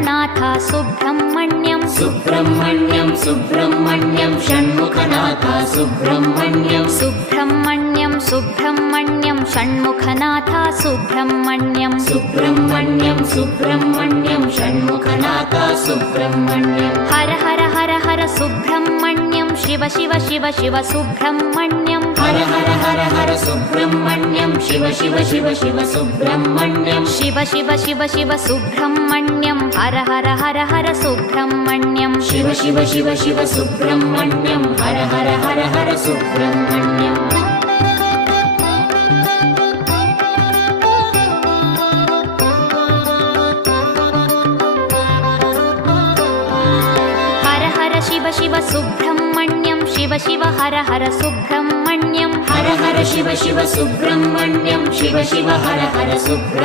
Shanmukhanath Subrahmanyam Subrahmanyam Subrahmanyam Shanmukhanath Subrahmanyam Subrahmanyam Subrahmanyam Shanmukhanath Subrahmanyam Subrahmanyam Subrahmanyam Shanmukhanath Subrahmanyam Har Har Har Har Subrahmanyam Shiva Shiva Shiva Shiva Subrahmanyam Har Har Har Har Subrahmanyam Shiva Shiva Shiva Shiva Subrahmanyam Shiva Shiva Shiva Shiva Subrahmanyam Har Har Har Har Subrahmanyam Shiva Shiva Shiva Shiva Subrahmanyam Har Har Har Har Subrahmanyam Har Har Shiva Shiva Subrahmanyam Shiva Shiva Har Har Subrahmanyam Har Har Shiva Shiva Subrahmanyam Shiva Shiva Har Har Subrahmanyam